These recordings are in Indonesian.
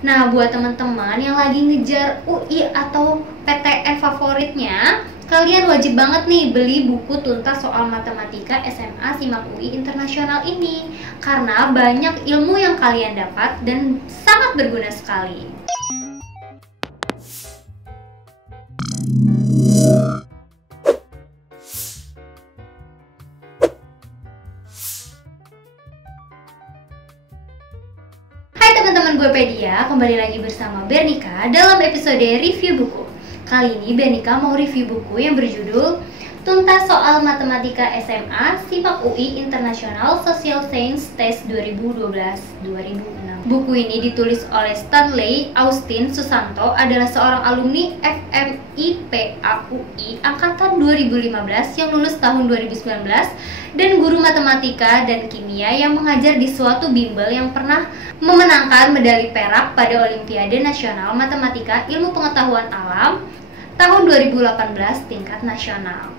Nah, buat teman-teman yang lagi ngejar UI atau PTN favoritnya, kalian wajib banget nih beli buku tuntas soal matematika SMA SIMAK UI Internasional ini, karena banyak ilmu yang kalian dapat dan sangat berguna sekali. Hai teman-teman Guepedia, kembali lagi bersama Bernika dalam episode review buku. Kali ini Bernika mau review buku yang berjudul Tuntas Soal Matematika SMA SIMAK UI Internasional Social Science Test 2012-2006. Buku ini ditulis oleh Stanley Austin Susanto, adalah seorang alumni FMIPA UI angkatan 2015 yang lulus tahun 2019 dan guru matematika dan kimia yang mengajar di suatu bimbel yang pernah memenangkan medali perak pada Olimpiade Nasional Matematika Ilmu Pengetahuan Alam tahun 2018 tingkat nasional.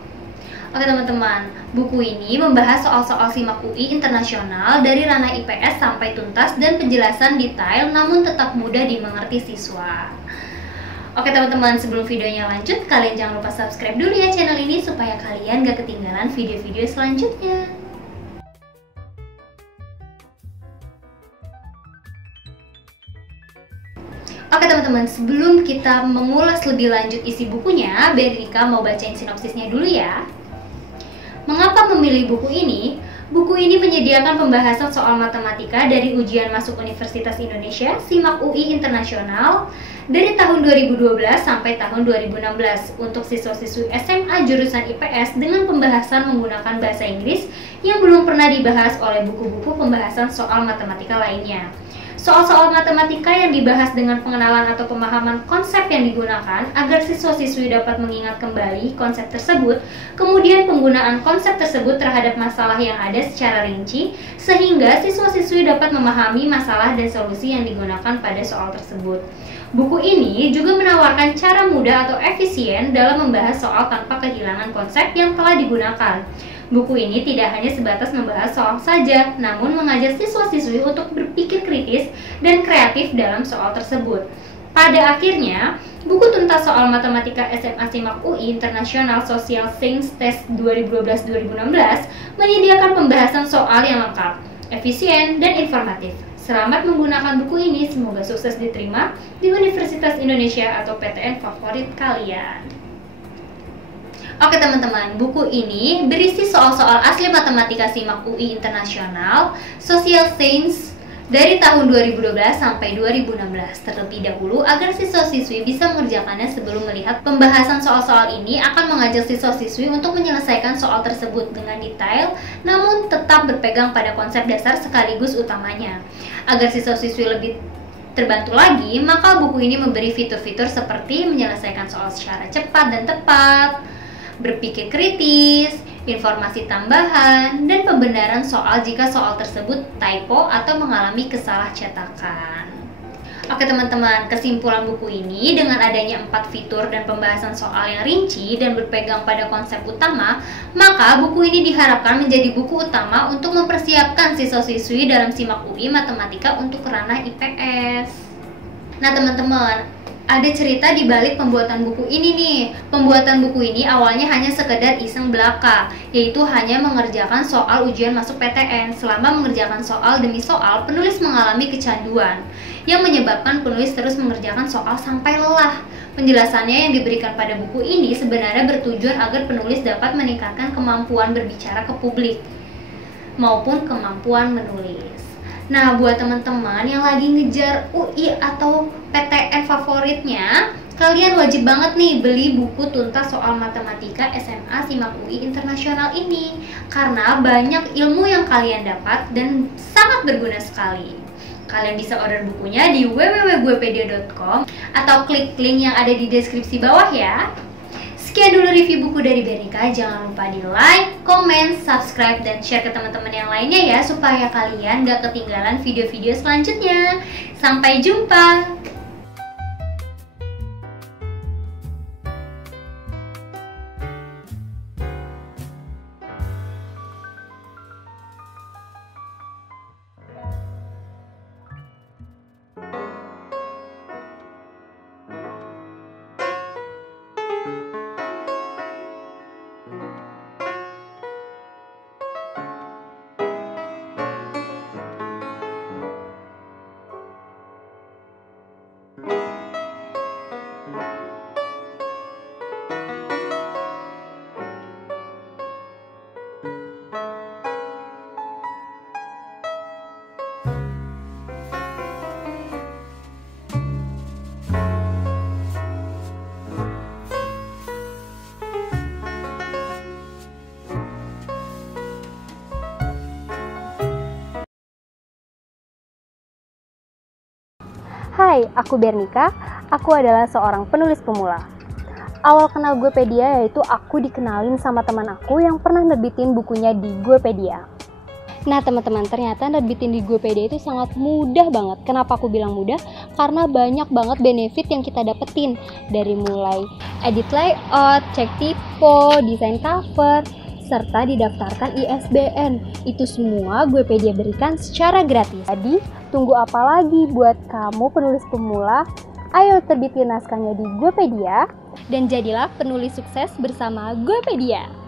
Oke teman-teman, buku ini membahas soal-soal SIMAK UI internasional dari ranah IPS sampai tuntas dan penjelasan detail namun tetap mudah dimengerti siswa. Oke teman-teman, sebelum videonya lanjut, kalian jangan lupa subscribe dulu ya channel ini supaya kalian gak ketinggalan video-video selanjutnya. Oke teman-teman, sebelum kita mengulas lebih lanjut isi bukunya, Bernika mau bacain sinopsisnya dulu ya. Mengapa memilih buku ini? Buku ini menyediakan pembahasan soal matematika dari ujian masuk Universitas Indonesia SIMAK UI Internasional dari tahun 2012 sampai tahun 2016 untuk siswa-siswi SMA jurusan IPS dengan pembahasan menggunakan bahasa Inggris yang belum pernah dibahas oleh buku-buku pembahasan soal matematika lainnya. Soal-soal matematika yang dibahas dengan pengenalan atau pemahaman konsep yang digunakan agar siswa-siswi dapat mengingat kembali konsep tersebut, kemudian penggunaan konsep tersebut terhadap masalah yang ada secara rinci, sehingga siswa-siswi dapat memahami masalah dan solusi yang digunakan pada soal tersebut. Buku ini juga menawarkan cara mudah atau efisien dalam membahas soal tanpa kehilangan konsep yang telah digunakan. Buku ini tidak hanya sebatas membahas soal saja, namun mengajak siswa-siswi untuk berpikir kritis dan kreatif dalam soal tersebut. Pada akhirnya, buku tuntas soal matematika SMA SIMAK UI Internasional Social Science Test 2012-2016 menyediakan pembahasan soal yang lengkap, efisien, dan informatif. Selamat menggunakan buku ini, semoga sukses diterima di Universitas Indonesia atau PTN favorit kalian. Oke teman-teman, buku ini berisi soal-soal asli matematika SIMAK UI Internasional Social Science dari tahun 2012 sampai 2016 terlebih dahulu agar siswa-siswi bisa mengerjakannya. Sebelum melihat pembahasan soal-soal ini akan mengajak siswa-siswi untuk menyelesaikan soal tersebut dengan detail namun tetap berpegang pada konsep dasar sekaligus utamanya. Agar siswa-siswi lebih terbantu lagi, maka buku ini memberi fitur-fitur seperti menyelesaikan soal secara cepat dan tepat, berpikir kritis, informasi tambahan, dan pembenaran soal jika soal tersebut typo atau mengalami kesalah cetakan. Oke teman-teman, kesimpulan buku ini dengan adanya 4 fitur dan pembahasan soal yang rinci dan berpegang pada konsep utama, maka buku ini diharapkan menjadi buku utama untuk mempersiapkan siswa-siswi dalam SIMAK UI Matematika untuk ranah IPS. Nah teman-teman, ada cerita di balik pembuatan buku ini nih. Pembuatan buku ini awalnya hanya sekedar iseng belaka, yaitu hanya mengerjakan soal ujian masuk PTN. Selama mengerjakan soal demi soal, penulis mengalami kecanduan yang menyebabkan penulis terus mengerjakan soal sampai lelah. Penjelasannya yang diberikan pada buku ini sebenarnya bertujuan agar penulis dapat meningkatkan kemampuan berbicara ke publik maupun kemampuan menulis. Nah, buat teman-teman yang lagi ngejar UI atau PTN favoritnya, kalian wajib banget nih beli buku tuntas soal matematika SMA SIMAK UI Internasional ini, karena banyak ilmu yang kalian dapat dan sangat berguna sekali. Kalian bisa order bukunya di www.guepedia.com atau klik link yang ada di deskripsi bawah ya. Sekian dulu review buku dari Bernika. Jangan lupa di like, komen, subscribe, dan share ke teman-teman yang lainnya ya, supaya kalian gak ketinggalan video-video selanjutnya. Sampai jumpa! Hai, aku Bernika. Aku adalah seorang penulis pemula. Awal kenal Guepedia yaitu aku dikenalin sama teman aku yang pernah nerbitin bukunya di Guepedia. Nah teman-teman, ternyata nerbitin di Guepedia itu sangat mudah banget. Kenapa aku bilang mudah? Karena banyak banget benefit yang kita dapetin. Dari mulai edit layout, cek typo, desain cover, serta didaftarkan ISBN. Itu semua Guepedia berikan secara gratis. Jadi, tunggu apa lagi buat kamu penulis pemula? Ayo terbitin naskahnya di Guepedia dan jadilah penulis sukses bersama Guepedia.